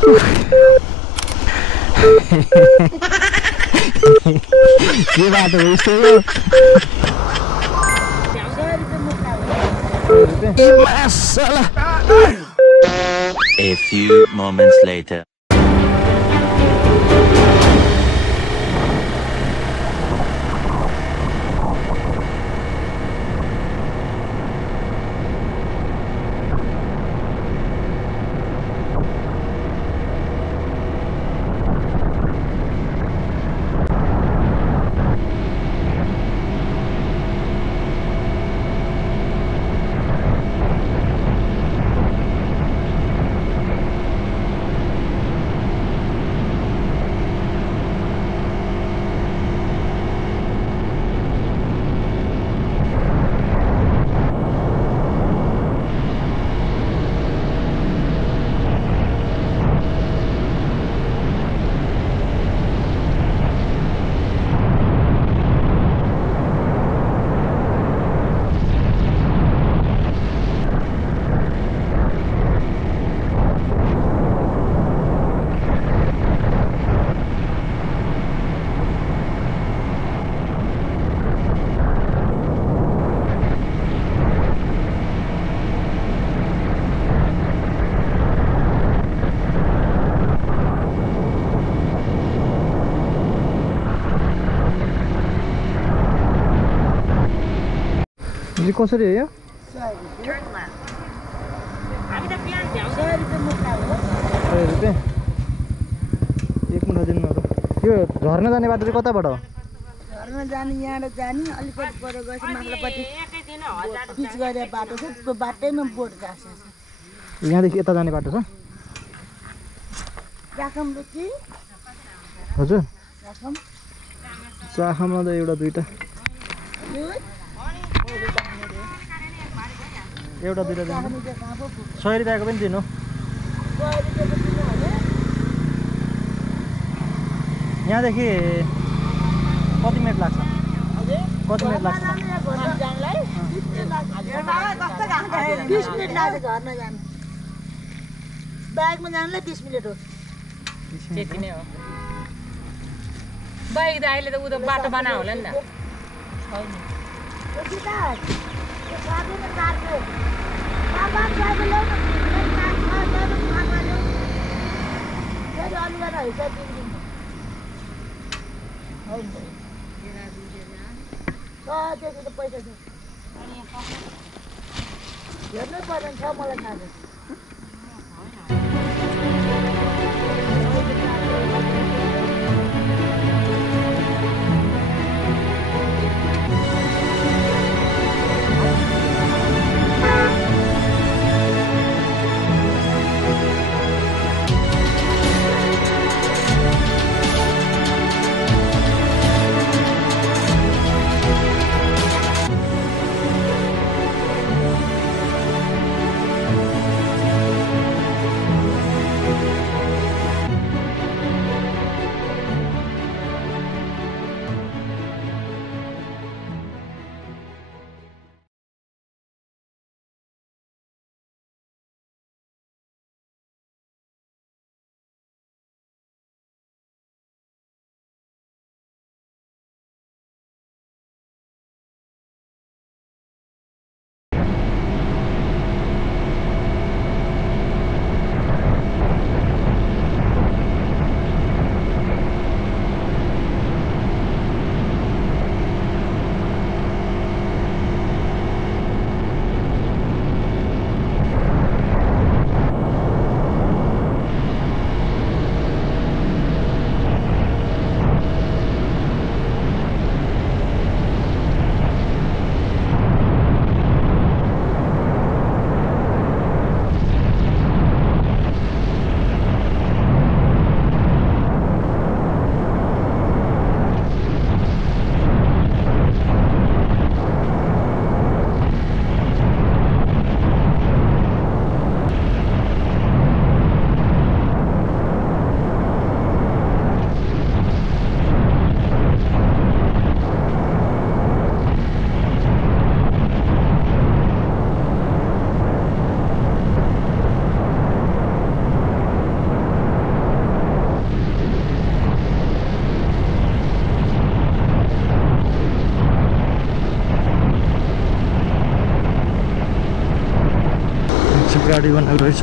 के बाटो हो यस्तो A few moments later. यो कसरी हो यो? एक मुठा दिनु न। यो झर्न जाने बाटो चाहिँ कताबाट हो? झर्न जाने यहाँबाट जाने अलिकति पर गएपछि माथिल्लोपट्टि पिच गरे बाटो छ त्यो बाटैमा बोट गाछ छ। यहाँदेखि यता जाने बाटो छ? चाखमदेखि हजुर चाखम चाखममा त एउटा दुईटा एउटा दुईटा दिनु। 100 रुपियाँको पनि दिनु। यहाँदेखि कति मिनट लाग्छ? कति मिनट लाग्छ? 20 मिनट लाग्छ झर्न जानु। बाइकमा जानुलाई 30 मिनट हो। त्यति नै हो। बाइक त अहिले त उता बाटो बना होला नि त। पैसा छ हेर्नै पर्दैन छ मलाई थाहा छ। बाडी बनाएको रहेछ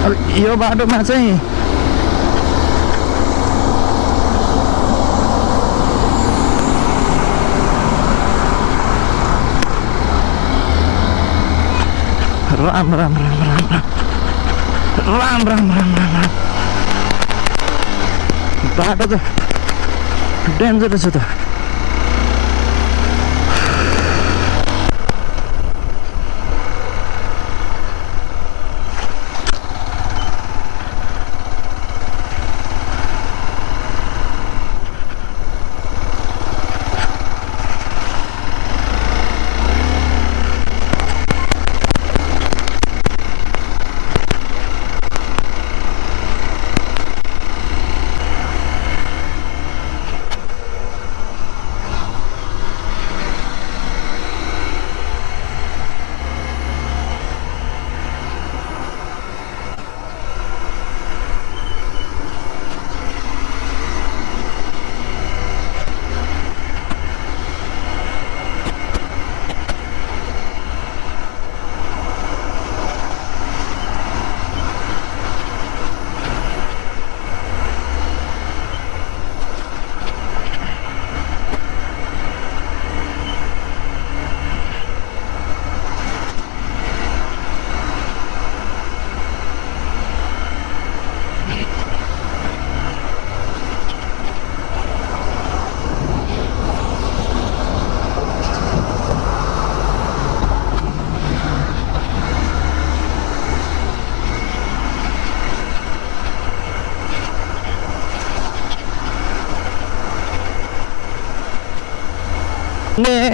अब यो बाटोमा चाहिँ राम राम राम राम राम राम राम राम राम बाटो त डेन्जरस छ त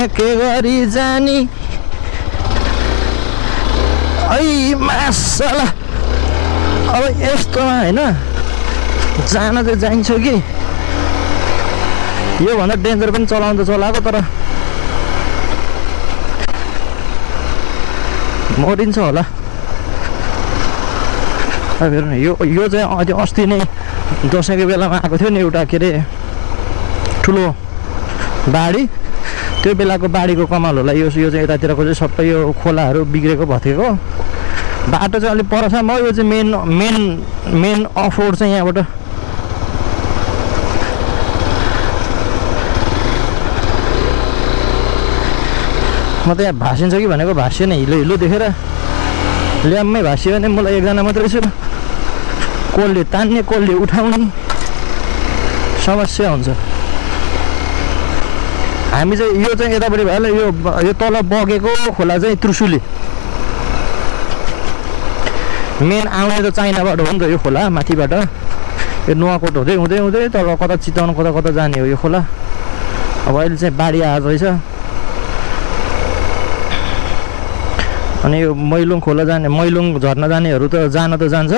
के गरी जानी ऐ मासला अब यस्तोमा हैन जान चाहिँ जाइन्छ कि यो भन्दा डेन्जर पनि चलाउन त चलाएको तर मरिन्छ होला अब हेर्नु यो चाहिँ अस्ति नै दसैँको बेलामा आएको थियो नि एउटा के अरे ठुलो बाढी त्यो बेलाको बाढीको कमाल होला यो चाहिँ यतातिरको चाहिँ सबै यो खोलाहरू बिग्रेको भत्केको बाटो चाहिँ अलिक परसम्म यो चाहिँ मेन अफ रोड चाहिँ यहाँबाट म त यहाँ भासिन्छ कि भनेको भासिएन हिलो देखेर ल्याम्मै भासियो भने मलाई एकजना मात्रै छु कोलले तान्ने कोलले उठाउने समस्या हुन्छ हामी चाहिँ यो चाहिँ यतापट्टि भएला यो तल बगेको खोला चाहिँ त्रिशुली मेन आउने त चाइनाबाट हो नि त यो खोला माथिबाट यो नुवाकोट हुँदै हुँदै हुँदै तल कता चितवन कता कता जाने हो यो खोला अब अहिले चाहिँ बाढी आएको रहेछ अनि यो मैलुङ खोला जाने मैलुङ झर्ना जानेहरू त जान्छ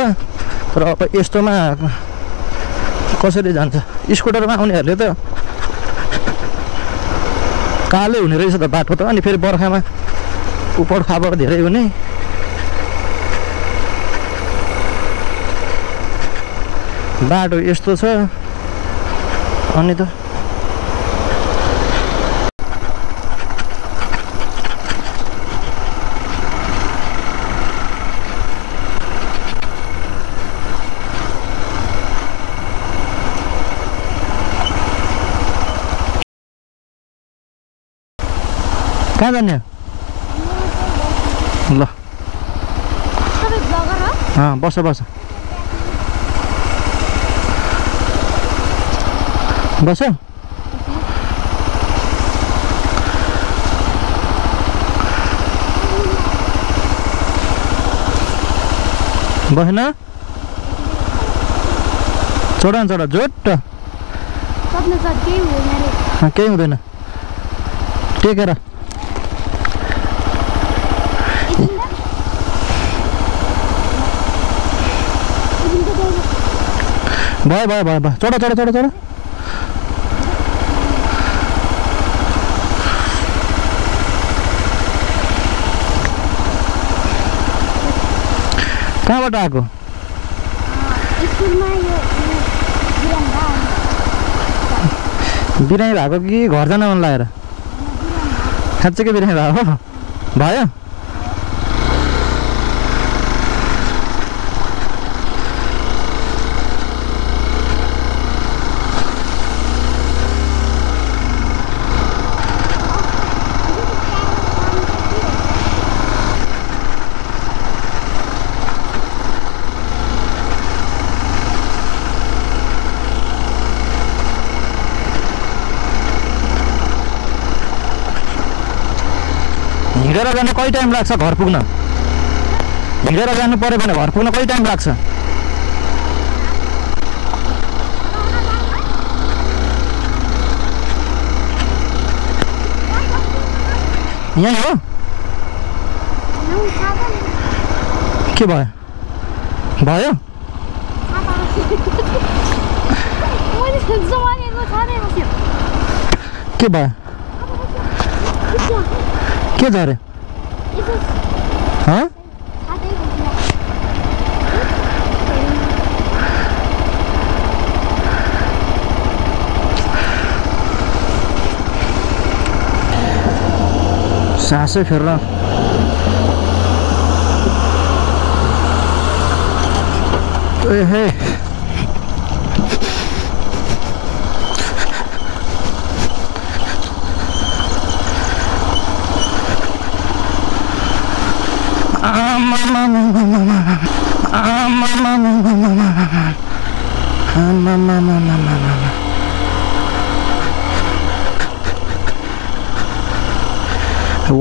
तर अब यस्तोमा कसरी जान्छ स्कुटरमा आउनेहरूले त कालै हुने रहेछ त बाटो त अनि फेरि बर्खामा उपड खाबर धेरै हुने बाटो यस्तो छ अनि त कहाँ जाने ल बस बस बस बसेन चढा चढा जोट केही हुँदैन टेकेर भयो भयो भयो भयो चढ चढ चढ चढ कहाँबाट आएको बिरामी भएको कि घर जान मन लागेर साँच्चैकै बिरामी भएको भयो हिँडेर जानु कति टाइम लाग्छ घर पुग्न हिँडेर जानु पर्यो भने घर पुग्न कति टाइम लाग्छ यहीँ हो के भयो भयो के भयो के झऱ्यो सासै फेर्न ए हे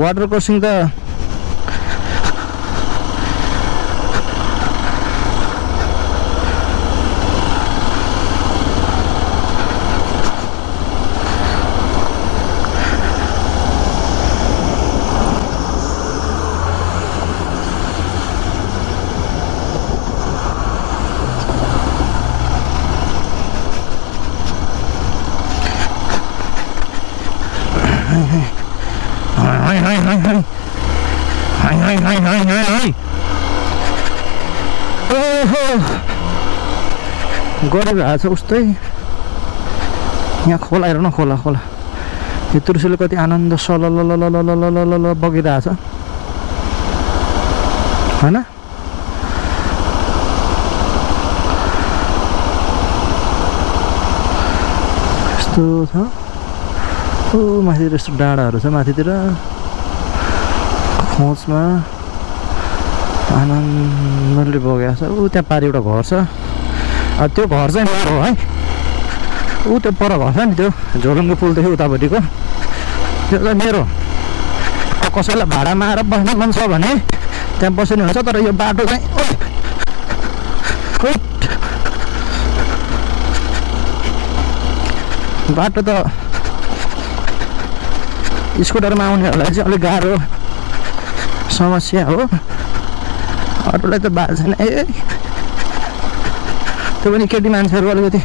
वाटर क्रसिङ त गरेको भएको छ उस्तै यहाँ खोला हेर न खोला खोला यो तुलसीले कति आनन्द सलल बगिरहेछ होइन यस्तो छ ओ माथितिर यस्तो डाँडाहरू छ माथितिर खोजमा आनन्दले बगेको छ ऊ त्यहाँ पारि एउटा घर छ त्यो घर चाहिँ मेरो हो है ऊ त्यो पर घर छ नि त्यो झोलुङ्गे पुलदेखि उतापट्टिको त्यो चाहिँ मेरो कसैलाई भाडामा आएर बस्न मन छ भने त्यहाँ बस्नु हुन्छ तर यो बाटो चाहिँ बाटो त स्कुटरमा आउनेहरूलाई चाहिँ अलिक गाह्रो समस्या हो अटोलाई त बाटो छैन ए त्यो पनि केटी मान्छेहरू अलिकति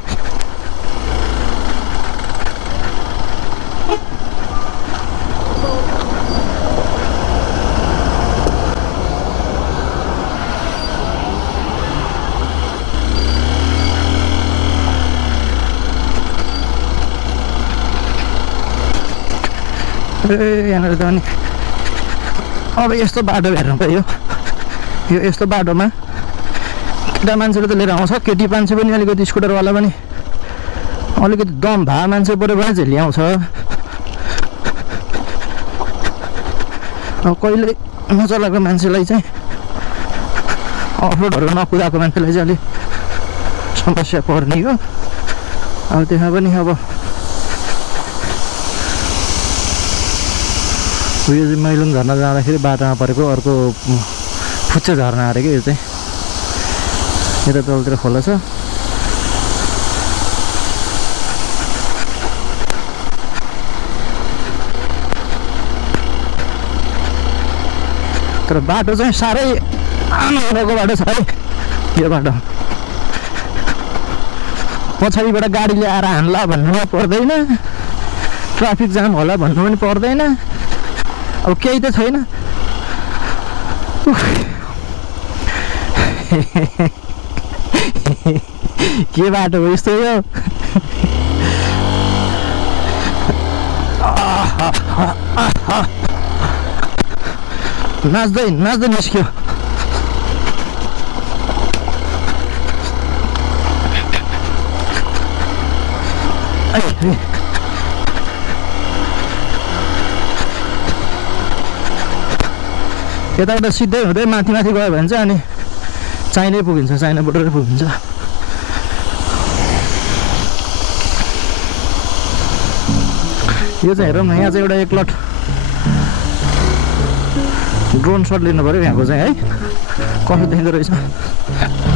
यहाँनिर त अनि अब यस्तो बाटो हेर्नु पऱ्यो यो यस्तो बाटोमा केटा मान्छेले त लिएर आउँछ केटी मान्छे पनि अलिकति स्कुटरवाला पनि अलिकति दम भए मान्छे पऱ्यो भने चाहिँ ल्याउँछ अब कहिले नचलाएको मान्छेलाई चाहिँ अफरोडहरू नकुदाएको मान्छेलाई चाहिँ अलिक समस्या पर्ने हो अब त्यसमा पनि अब उयो चाहिँ मैलुङ झर्ना जाँदाखेरि बाटोमा परेको अर्को फुच्चे झर्ना अरे कि यो चाहिँ यता तलतिर खोला छ तर बाटो चाहिँ साह्रै आनन्दको बाटो छ है यो बाटो पछाडिबाट गाडीले आएर हान्ला भन्नु पनि पर्दैन ट्राफिक जाम होला भन्नु पनि पर्दैन अब केही त छैन के बाटो हो यस्तो हो नाच्दै नाच्दै निस्क्यो यताबाट सिधै हुँदै माथि माथि गयो भने चाहिँ अनि चाइनै पुगिन्छ चाइना बोर्डरै पुगिन्छ यो चाहिँ हेरौँ न यहाँ चाहिँ एउटा एकलट ड्रोन सट लिनु पऱ्यो यहाँको चाहिँ है कस्तो देखिँदो रहेछ